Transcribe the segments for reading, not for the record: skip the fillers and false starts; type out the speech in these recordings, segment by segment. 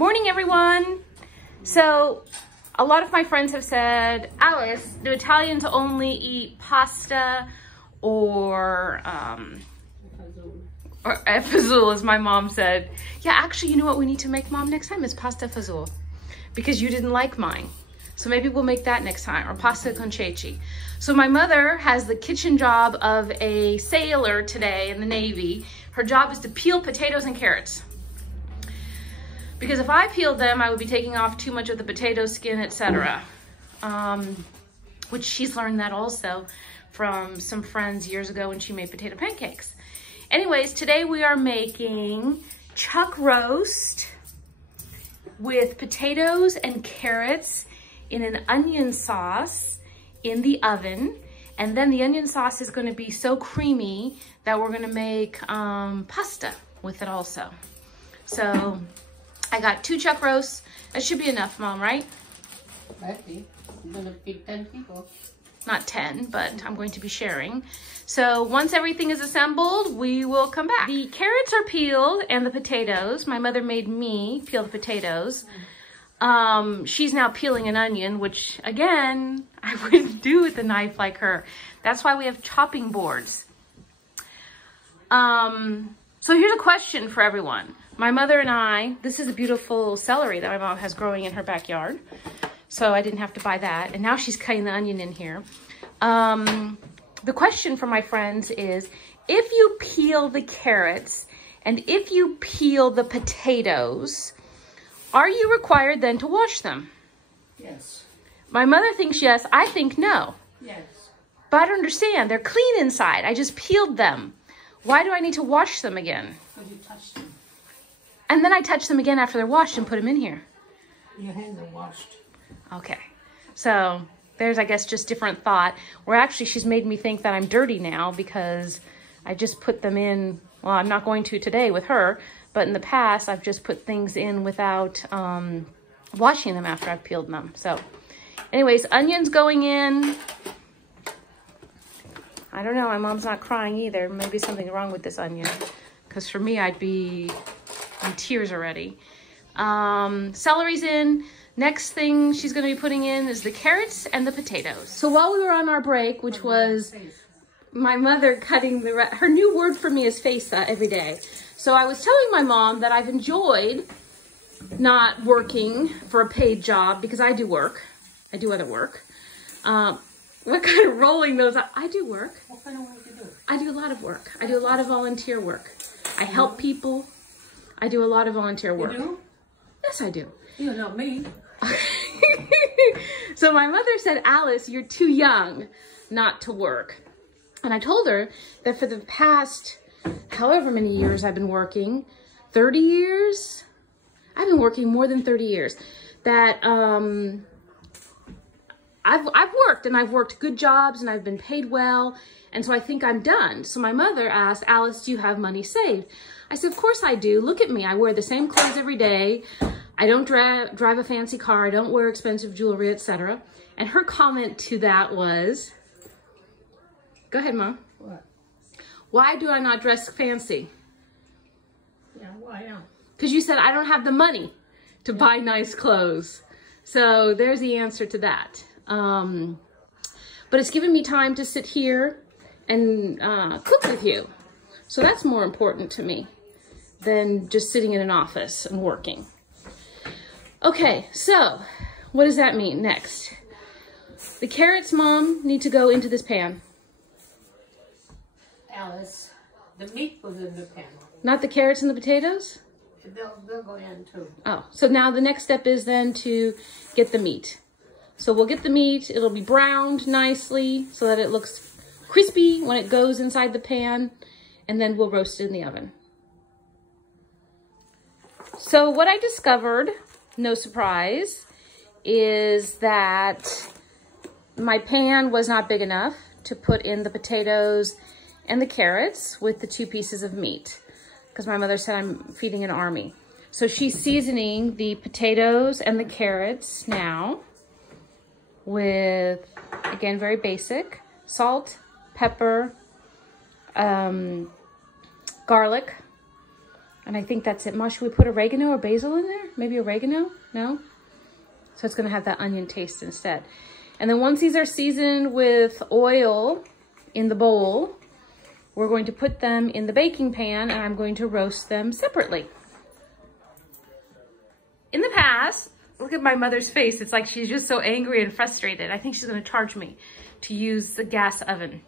Morning, everyone. So a lot of my friends have said, Alice, do Italians only eat pasta or fazool, as my mom said. Yeah, actually, you know what we need to make, Mom, next time is pasta fazool, because you didn't like mine. So maybe we'll make that next time, or pasta con ceci. So my mother has the kitchen job of a sailor today in the Navy. Her job is to peel potatoes and carrots. Because if I peeled them, I would be taking off too much of the potato skin, etc. Which she's learned that also from some friends years ago when she made potato pancakes. Anyways, today we are making chuck roast with potatoes and carrots in an onion sauce in the oven. And then the onion sauce is gonna be so creamy that we're gonna make pasta with it also. So I got 2 chuck roasts. That should be enough, Mom, right? Might be. I'm gonna feed 10 people. Not 10, but I'm going to be sharing. So once everything is assembled, we will come back. The carrots are peeled and the potatoes. My mother made me peel the potatoes. She's now peeling an onion, which again, I wouldn't do with a knife like her. That's why we have chopping boards. So here's a question for everyone. My mother and I, this is a beautiful celery that my mom has growing in her backyard. So I didn't have to buy that. And now she's cutting the onion in here. The question for my friends is, if you peel the carrots and if you peel the potatoes, are you required then to wash them? Yes. My mother thinks yes, I think no. Yes. But I don't understand, they're clean inside. I just peeled them. Why do I need to wash them again? Because you touched them. And then I touch them again after they're washed and put them in here. Your hands are washed. Okay. So there's, I guess, just different thought. Where actually she's made me think that I'm dirty now because I just put them in. Well, I'm not going to today with her, but in the past I've just put things in without washing them after I've peeled them. So anyways, onions going in. I don't know, my mom's not crying either. Maybe something's wrong with this onion. Because for me, I'd be in tears already. Celery's in. Next thing she's gonna be putting in is the carrots and the potatoes. So while we were on our break, which was my mother cutting her new word for me is fesa every day. So I was telling my mom that I've enjoyed not working for a paid job because I do work. I do other work. What kind of rolling those up? I do work. What kind of work do you do? I do a lot of work. I do a lot of volunteer work. I help people. I do a lot of volunteer work. You do? Yes, I do. You know me. So my mother said, Alice, you're too young not to work. And I told her that for the past however many years I've been working, 30 years? I've been working more than 30 years. That I've worked, and I've worked good jobs, and I've been paid well, and so I think I'm done. So my mother asked, Alice, do you have money saved? I said, of course I do. Look at me. I wear the same clothes every day. I don't drive a fancy car. I don't wear expensive jewelry, etc. And her comment to that was, go ahead, Mom. What? Why do I not dress fancy? Yeah, why not? Because you said I don't have the money to buy nice clothes. So there's the answer to that. But it's given me time to sit here and cook with you. So that's more important to me than just sitting in an office and working. Okay, so what does that mean next? The carrots, Mom, need to go into this pan. Alice, the meat was in the pan. Not the carrots and the potatoes? They'll go in too. Oh, so now the next step is then to get the meat. So we'll get the meat, it'll be browned nicely so that it looks crispy when it goes inside the pan, and then we'll roast it in the oven. So what I discovered, no surprise, is that my pan was not big enough to put in the potatoes and the carrots with the 2 pieces of meat, because my mother said I'm feeding an army. So she's seasoning the potatoes and the carrots now with, again, very basic, salt, pepper, garlic, And I think that's it. Ma, should we put oregano or basil in there? Maybe oregano? No? So it's gonna have that onion taste instead. And then once these are seasoned with oil in the bowl, we're going to put them in the baking pan and I'm going to roast them separately. In the past, look at my mother's face. It's like she's just so angry and frustrated. I think she's gonna charge me to use the gas oven.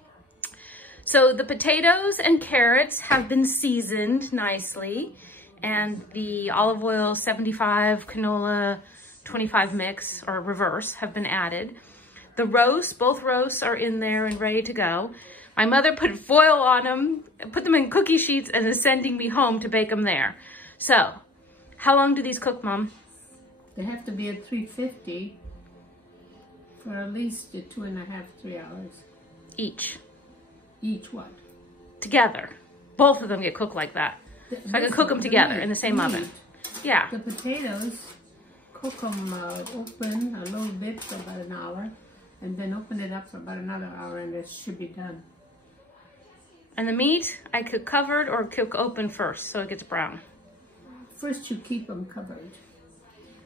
So the potatoes and carrots have been seasoned nicely, and the olive oil 75 canola 25 mix, or reverse, have been added. The roast, both roasts are in there and ready to go. My mother put foil on them, put them in cookie sheets, and is sending me home to bake them there. So, how long do these cook, Mom? They have to be at 350 for at least 2.5, 3 hours. Each. Each what? Together. Both of them get cooked like that. So I can cook them together in the same oven. Yeah. The potatoes, cook them open a little bit for about an hour, and then open it up for about another hour, and it should be done. And the meat, I cook covered or cook open first so it gets brown. First you keep them covered,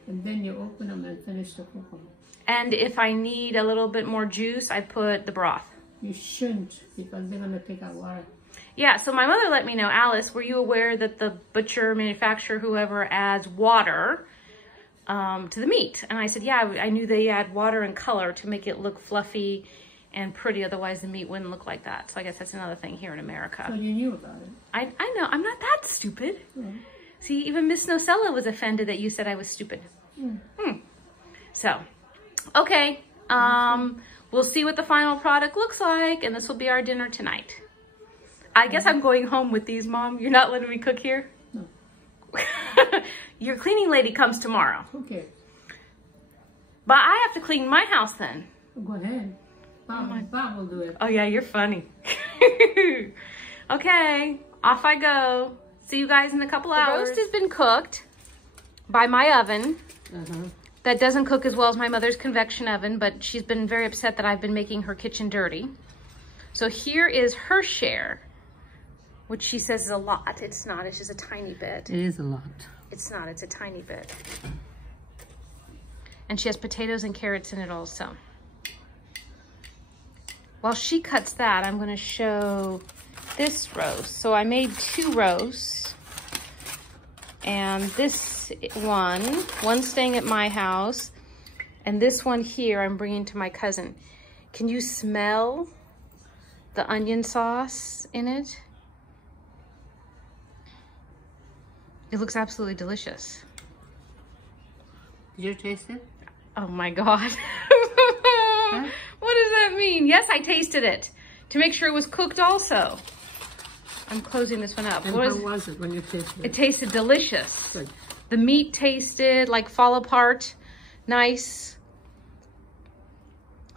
and then you open them and finish to cook them. And if I need a little bit more juice, I put the broth. You shouldn't, because they're going to take out water. Yeah, so my mother let me know, Alice, were you aware that the butcher, manufacturer, whoever adds water to the meat? And I said, yeah, I knew they add water and color to make it look fluffy and pretty. Otherwise, the meat wouldn't look like that. So I guess that's another thing here in America. So you knew about it. I know. I'm not that stupid. Yeah. See, even Miss Nocella was offended that you said I was stupid. So, okay. We'll see what the final product looks like, and this will be our dinner tonight. I guess I'm going home with these, Mom. You're not letting me cook here? No. Your cleaning lady comes tomorrow. Okay. But I have to clean my house then. Go ahead. Bob will do it. Oh, yeah, you're funny. Okay, off I go. See you guys in a couple hours. The roast has been cooked by my oven. That doesn't cook as well as my mother's convection oven, but she's been very upset that I've been making her kitchen dirty. So here is her share, which she says is a lot. It's not, it's just a tiny bit. It is a lot. It's not, it's a tiny bit. And she has potatoes and carrots in it also. While she cuts that, I'm gonna show this roast. So I made 2 roasts. And this one staying at my house, and this one here I'm bringing to my cousin. Can you smell the onion sauce in it? It looks absolutely delicious. Did you taste it? Oh my God. Huh? What does that mean? Yes, I tasted it to make sure it was cooked also. I'm closing this one up. And how was it when you tasted it? It tasted delicious. Good. The meat tasted like fall apart, nice.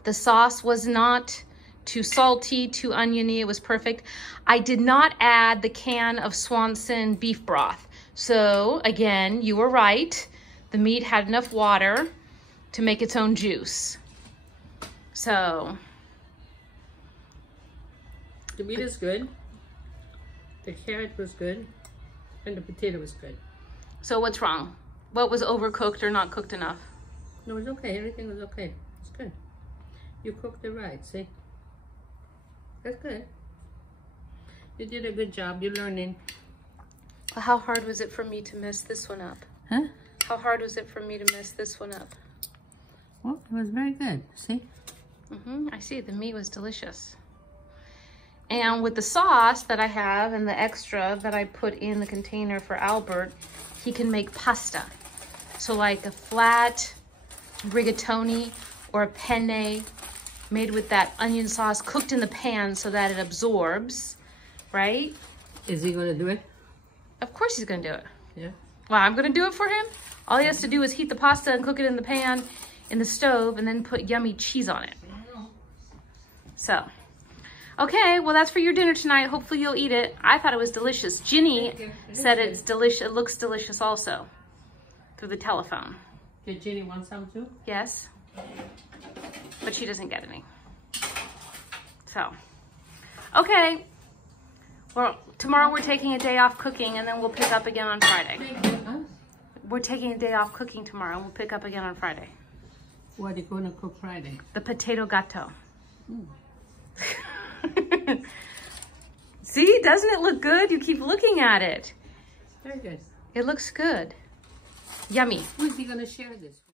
The sauce was not too salty, too oniony. It was perfect. I did not add the can of Swanson beef broth. So again, you were right. The meat had enough water to make its own juice. So. The meat is good. The carrot was good, and the potato was good. So what's wrong? What was overcooked or not cooked enough? No, it was okay. Everything was okay. It's good. You cooked it right, see? That's good. You did a good job. You're learning. How hard was it for me to mess this one up? Huh? How hard was it for me to mess this one up? Well, it was very good. See? I see. The meat was delicious. And with the sauce that I have and the extra that I put in the container for Albert, he can make pasta. So like a flat rigatoni or a penne made with that onion sauce cooked in the pan so that it absorbs, right? Is he going to do it? Of course he's going to do it. Yeah. Well, I'm going to do it for him. All he has to do is heat the pasta and cook it in the pan in the stove and then put yummy cheese on it. So. Okay, well that's for your dinner tonight. Hopefully you'll eat it. I thought it was delicious. Ginny said it's delicious. It looks delicious also through the telephone. Did Ginny want some too? Yes, but she doesn't get any. So, okay. Well, tomorrow we're taking a day off cooking, and then we'll pick up again on Friday. We're taking a day off cooking tomorrow, and we'll pick up again on Friday. What are you going to cook Friday? The potato gâteau. See, doesn't it look good? You keep looking at it. Very good. It looks good. Yummy. Who's he going to share this with?